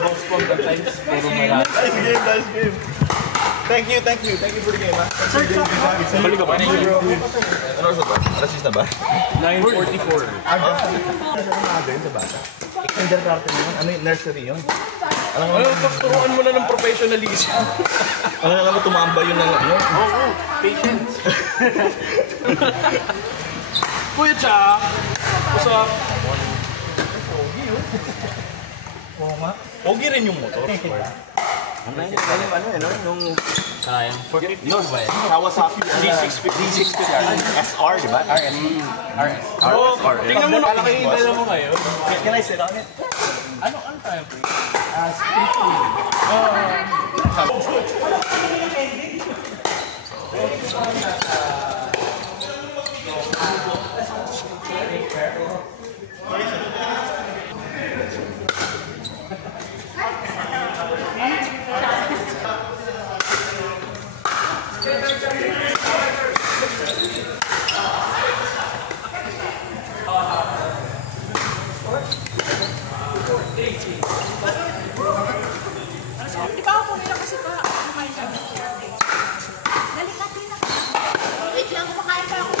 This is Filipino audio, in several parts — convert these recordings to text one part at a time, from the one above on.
Boss po, sometimes puro malaki. Nice game, nice game. Thank you for the game, ha? Sir, balik ka ba? Ano oras ba? Alas 6 na ba? 9:44. Ano yun sa bata? Kindergarten yun? Ano yung nursery yun? Ano, pagturuan mo na ng professionalism. Alam mo, tumamba yun ng ano? Oo, patience. Kuya Chuck, what's up? Pogi yun. Oo nga. Pogi rin yung motor. Ano yung Sayang. 450 ba yan? Kawasaki D650 SR, di ba? RS. Oh, tingnan mo na kayo yung dala mo ngayon. Can I sit on it? Ano tayo, pre? Di ba ako pumila kasi pa kumain ka? Dalikat din ako. Wait lang, kumakain pa ako.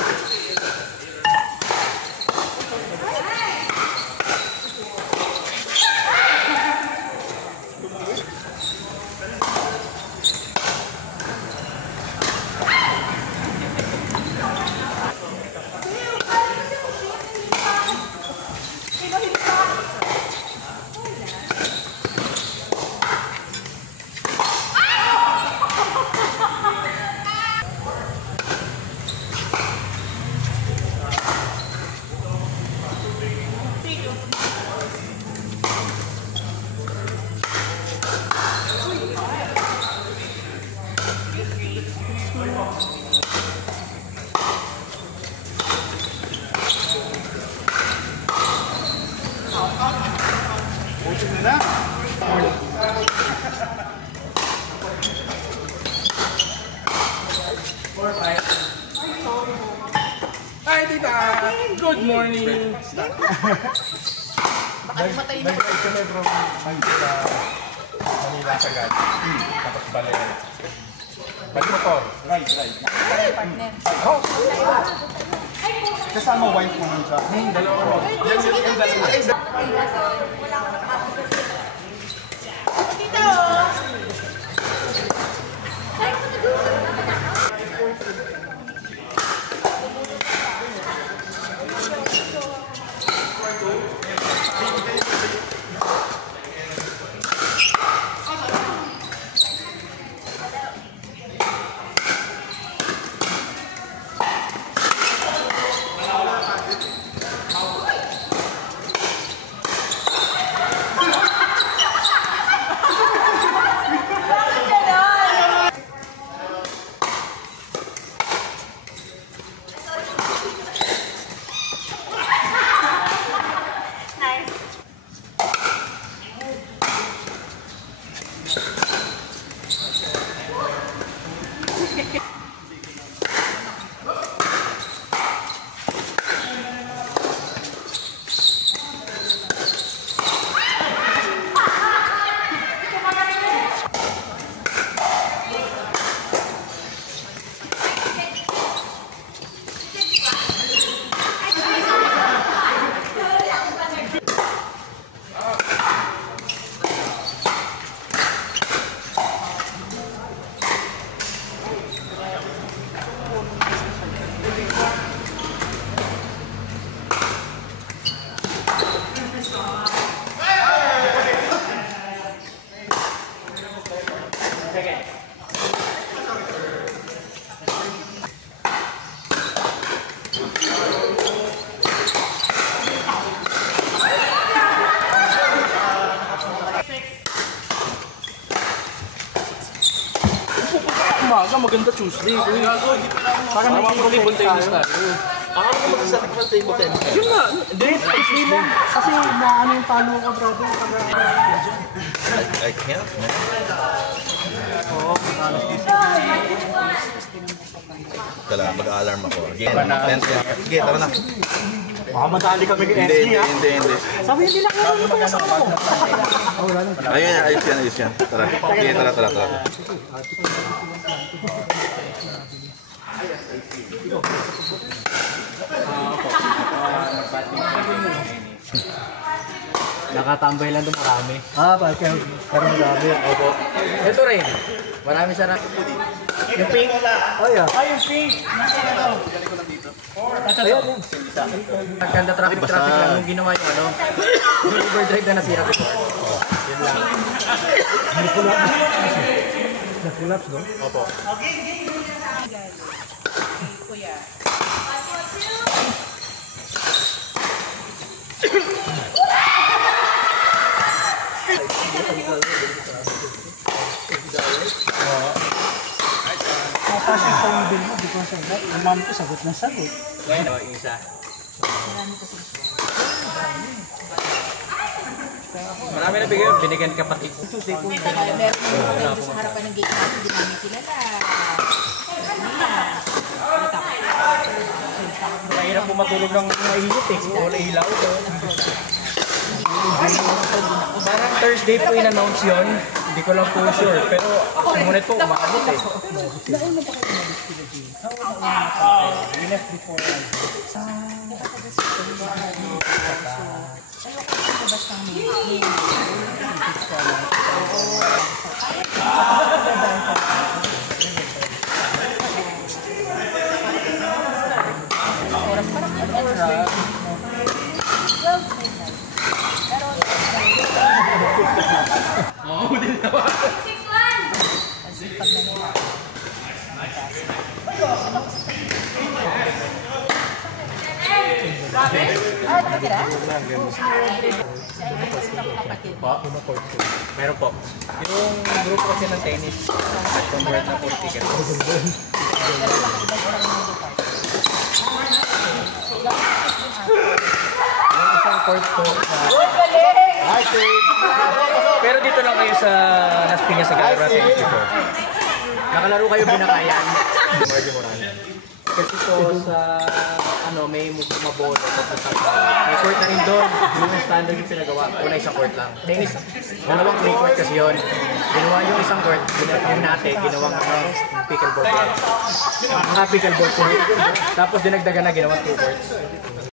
Hi, tita! Good morning! Nag-ride kami from Manila sa Gat. Tapos balik. Balik motor. Ride. Oh! Kasama wife mo nun siya. Dalawa mo. Yung dalawa. Dito! Umaga, maganda Tuesday. Parang naman tayo. Akala ko magsasatik ng table tennis. Yun na. Hindi lang. Kasi naano yung palo ko, brother. I can't, man. Oo, alas 10. Kala, mag-alarm ako. Sige, tara na. Baka madali kami kay Hindi, SG hindi, ha. hindi, hindi. Sabi hindi lang ako yung kasama ko. Ayun, ayos yan, ayos yan. Tara, sige, tara, tara, tara. Nakatambay lang doon marami. Pero madami. Opo. Ito rin. Marami sana. Yung pink. Oh yeah. Yung pink. Ayan. Nagkanda traffic lang nung ginawa yung ano. Yung overdrive na nasira before. Yun lang. Nag-collapse no? Opo. Kuya. Kapasok pa yung bill mo, di ko sagot. Yung mami ko sagot na sagot. Ngayon o, yung isa. Marami na bigyan, binigyan kapatid. Kita ka, meron mo sa harapan ng gate natin, hindi namin kilala. Mahirap po matulog ng mainit eh. Wala ilaw. Parang Thursday po in-announce yun. Hindi ko lang po sure. Pero sumunod po umaabot eh. We left before. Oras parang extra. Meron po. Yung grupo kasi ng tennis, convert na po ticket. Yung isang court po pero dito lang kayo sa Las Piñas sa Galera Tennis before. Nakalaro kayo binakayan. Margie Moran. Kasi po sa ano may mabolo may court na rin doon. Yung standard yung pinagawa. Una isang court lang. Tennis, dalawang free court kasi yun. Ginawa yung isang court, yung natin, ginawang pickleball court. Pickleball court. Tapos dinagdagan na ginawang 2 courts.